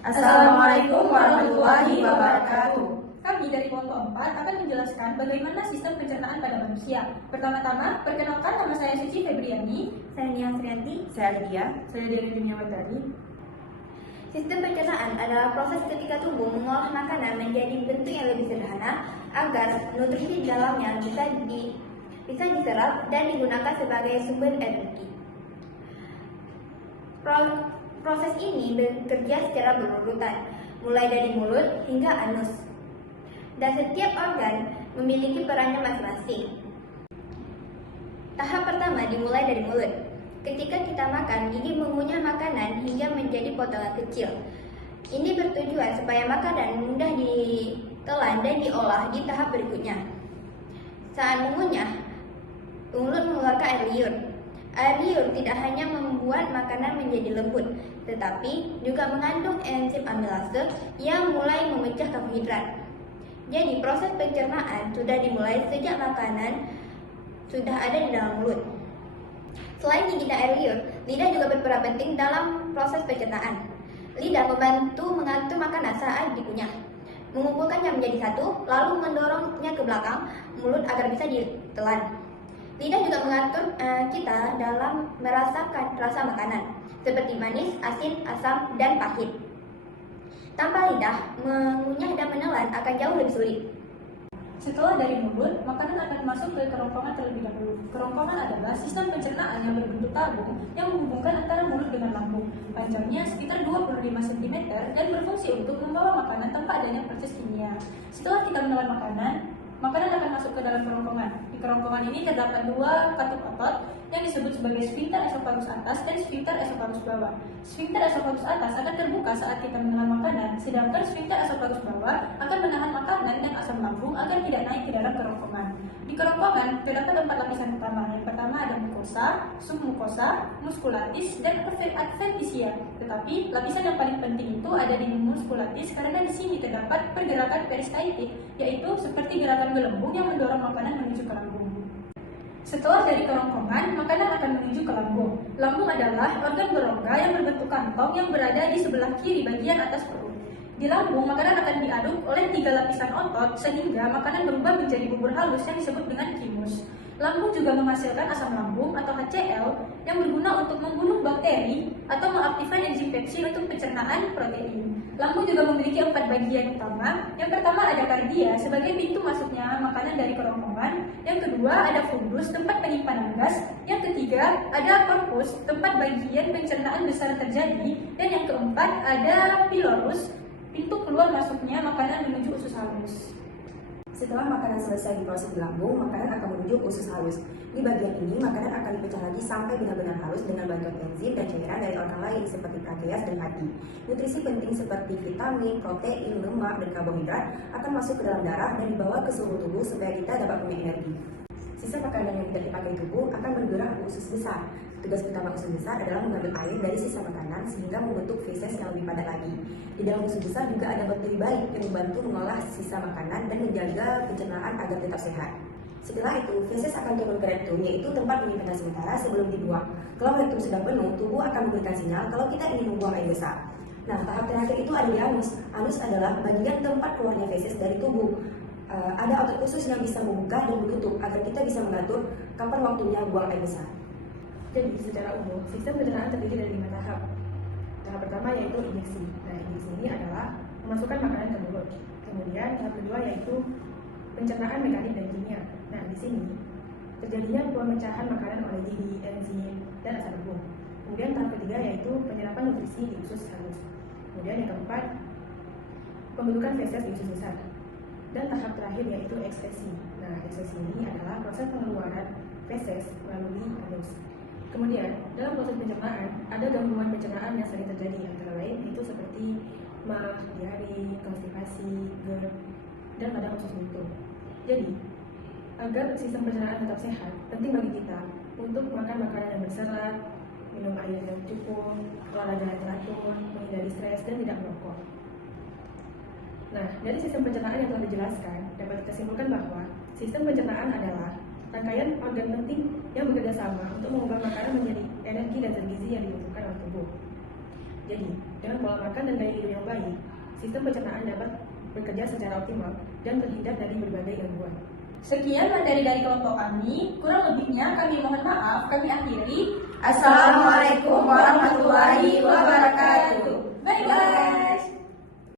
Assalamualaikum warahmatullahi wabarakatuh. Kami dari kelompok 4 akan menjelaskan bagaimana sistem pencernaan pada manusia. Pertama-tama, perkenalkan, nama saya Suci Febriani. Saya Nia Srianti. Saya Lydia. Saya Dewi Duniawardani. Sistem pencernaan adalah proses ketika tubuh mengolah makanan menjadi bentuk yang lebih sederhana agar nutrisi di dalamnya bisa diserap dan digunakan sebagai sumber energi. Proses ini bekerja secara berurutan, mulai dari mulut hingga anus. Dan setiap organ memiliki perannya masing-masing. Tahap pertama dimulai dari mulut. Ketika kita makan, gigi mengunyah makanan hingga menjadi potongan kecil. Ini bertujuan supaya makanan mudah ditelan dan diolah di tahap berikutnya. Saat mengunyah, mulut mengeluarkan air liur. Air liur tidak hanya membuat makanan menjadi lembut, tetapi juga mengandung enzim amilase yang mulai memecah karbohidrat. Jadi proses pencernaan sudah dimulai sejak makanan sudah ada di dalam mulut. Selain gigi dan air liur, lidah juga berperan penting dalam proses pencernaan. Lidah membantu mengatur makanan saat dikunyah, mengumpulkannya menjadi satu, lalu mendorongnya ke belakang mulut agar bisa ditelan. Lidah juga mengatur kita dalam merasakan rasa makanan, seperti manis, asin, asam, dan pahit. Tanpa lidah, mengunyah dan menelan akan jauh lebih sulit. Setelah dari mulut, makanan akan masuk ke kerongkongan terlebih dahulu. Kerongkongan adalah sistem pencernaan yang berbentuk tabung yang menghubungkan antara mulut dengan lambung. Panjangnya sekitar 25 cm dan berfungsi untuk membawa makanan tanpa adanya proses kimia. Setelah kita menelan makanan akan masuk ke dalam kerongkongan. Di kerongkongan ini terdapat dua katup otot yang disebut sebagai sphincter esophagus atas dan sphincter esophagus bawah. Sphincter esophagus atas akan terbuka saat kita menelan makanan, sedangkan sphincter esophagus bawah akan menahan makanan dan asam lambung agar tidak naik ke dalam kerongkongan. Di kerongkongan terdapat 4 lapisan utama. Yang pertama ada mukosa, submukosa, musculatus, dan adventitia. Tetapi lapisan yang paling penting itu ada di musculatus karena di sini terdapat pergerakan periskaitik, yaitu seperti gerakan gelembung yang mendorong makanan menuju ke lambung. Setelah dari kerongkongan, makanan akan menuju ke lambung. Lambung adalah organ berongga yang berbentuk kantong yang berada di sebelah kiri bagian atas perut. Di lambung, makanan akan diaduk oleh 3 lapisan otot sehingga makanan berubah menjadi bubur halus yang disebut dengan thymus. Lambung juga menghasilkan asam lambung atau HCl yang berguna untuk membunuh bakteri atau mengaktifkan enzim pepsin untuk pencernaan protein. Lambung juga memiliki 4 bagian utama. Yang pertama ada kardia sebagai pintu masuknya makanan dari kerongkongan. Yang kedua ada fundus, tempat penyimpanan gas. Yang ketiga ada corpus, tempat bagian pencernaan besar terjadi. Dan yang keempat ada pylorus, pintu keluar masuknya makanan menuju usus halus. Setelah makanan selesai diproses di lambung, makanan akan menuju ke usus halus. Di bagian ini, makanan akan dipecah lagi sampai benar-benar halus dengan bantuan enzim dan cairan dari organ lain seperti pankreas dan hati. Nutrisi penting seperti vitamin, protein, lemak, dan karbohidrat akan masuk ke dalam darah dan dibawa ke seluruh tubuh supaya kita dapat punya energi. Sisa makanan yang tidak dipakai tubuh akan bergerak ke usus besar. Tugas utama usus besar adalah mengambil air dari sisa makanan sehingga membentuk feses yang lebih padat lagi. Di dalam usus besar juga ada bakteri baik yang membantu mengolah sisa makanan dan menjaga pencernaan agar tetap sehat. Setelah itu, feses akan turun ke rektum, yaitu tempat penyimpanan sementara sebelum dibuang. Kalau rektum sudah penuh, tubuh akan memberikan sinyal kalau kita ingin membuang air besar. Nah, tahap terakhir itu ada di anus. Anus adalah bagian tempat keluarnya feses dari tubuh. Ada otot khusus yang bisa membuka dan menutup agar kita bisa mengatur kapan waktunya buang air besar. Jadi, secara umum, sistem pencernaan terdiri dari 5 tahap. Tahap pertama yaitu injeksi. Nah, injeksi ini adalah memasukkan makanan ke mulut. Kemudian, tahap kedua yaitu pencernaan mekanik dan kimia. Nah, di sini terjadinya pemecahan makanan oleh gigi, enzim, dan asam lambung. Kemudian, tahap ketiga yaitu penyerapan nutrisi di usus halus. Kemudian, yang keempat, pembentukan feses di usus besar. Dan tahap terakhir yaitu ekskresi. Nah, ekskresi ini adalah proses pengeluaran feses melalui anus. Kemudian, dalam proses pencernaan, ada gangguan pencernaan yang sering terjadi, antara lain itu seperti mah, diare, konstipasi, GERD, dan pada usus buntu. Jadi, agar sistem pencernaan tetap sehat, penting bagi kita untuk makan makanan yang berserat, minum air yang cukup, olahraga yang teratur, menghindari stres, dan tidak merokok. Nah, dari sistem pencernaan yang telah dijelaskan, dapat kita simpulkan bahwa sistem pencernaan adalah rangkaian organ penting yang bekerja sama untuk mengubah makanan menjadi energi dan zat gizi yang dibutuhkan oleh tubuh. Jadi, dengan pola makan dan gaya hidup yang baik, sistem pencernaan dapat bekerja secara optimal dan terhindar dari berbagai gangguan. Sekian materi dari kelompok kami. Kurang lebihnya kami mohon maaf. Kami akhiri. Assalamualaikum